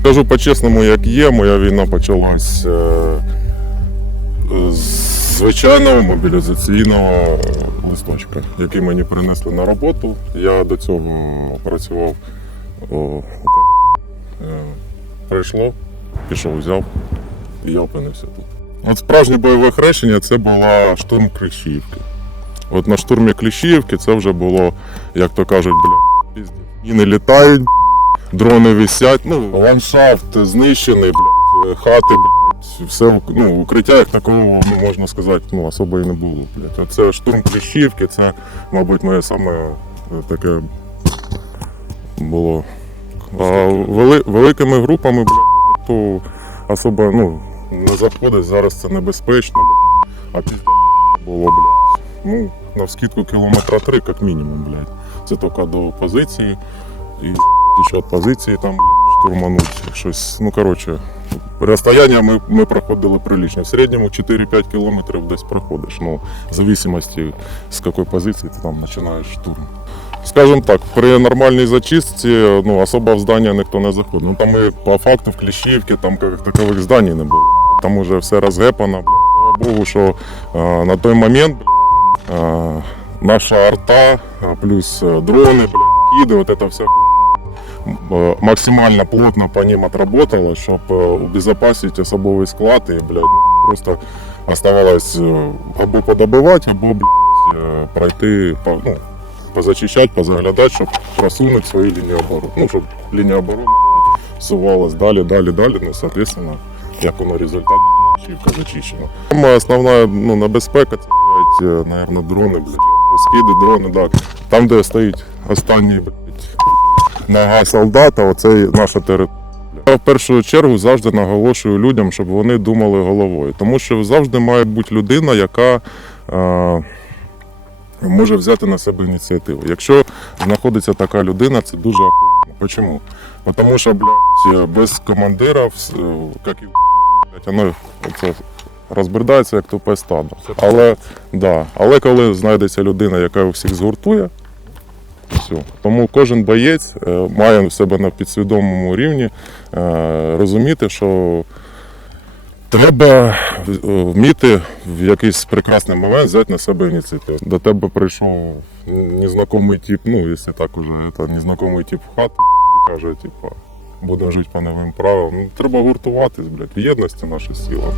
Скажу по-чесному, як є, моя війна почалась е, з звичайного мобілізаційного листочка, який мені принесли на роботу. Я до цього працював е, прийшло, пішов, взяв і я опинився тут. От справжнє бойове хрещення це була штурм Кліщіївки. От на штурмі Кліщіївки це вже було, як то кажуть, бля, пізді. Міни літають, дрони висять, ну, ландшафт знищений, блядь, хати, блядь, все, ну, укриття як такого, ну, можна сказати, ну, особо і не було. Блядь. А Це штурм Кліщівки, це, мабуть, моє саме е, таке було. А вели, великими групами, блядь, то особо, ну, не заходить, зараз це небезпечно, блядь. а пізде було, блядь. Ну, на скидку кілометра три, як мінімум, блядь. Це тільки до позиції. І від позиції там штурмануть щось. Ну, коротше, розстояння ми, ми проходили прилично. В середньому 4-5 кілометрів десь проходиш. Ну, в зависимості з якої позиції ти там починаєш штурм. Скажімо так, при нормальній зачистці ну, особо в здання ніхто не заходить. Ну там і по факту в Кліщівці там такових зданій не було. Там уже все розгепано. Слава Богу, що е, на той момент бля, е, наша арта, е, плюс дрони, бля, киди, вот это все максимально плотно по ним отработало, чтобы убезопасить особовий склад і, блядь, просто оставалось е, або подобивати, або, блядь, е, пройти, по, ну, позачищати, позаглядати, щоб просунути свої лінії оборони. Ну, щоб лінія оборони блядь, сувалась далі, далі, далі, ну, соответственно, як воно результат, чівка зачищена. Саме основна ну, небезпека це, блядь, е, наверно, дрони, блядь, скиди, дрони, да. Там, де стоїть останній, блядь, нога солдата, оце наша територія. Я в першу чергу завжди наголошую людям, щоб вони думали головою. Тому що завжди має бути людина, яка е, може взяти на себе ініціативу. Якщо знаходиться така людина, це дуже охуєнно. Чому? Тому що, блядь, без командира, е, як і блядь, воно це розбердається як тупе стадо. Але, да, але коли знайдеться людина, яка всіх згуртує, все. Тому кожен боєць е, має в себе на підсвідомому рівні е, розуміти, що треба вміти в якийсь прекрасний момент взяти на себе ініціативу. До тебе прийшов незнайомий тип, ну, якщо так уже, це незнайомий тип в хату і каже, типу, будемо жити по новим правилам. Ну, треба гуртуватись, блядь, в єдності наша сила.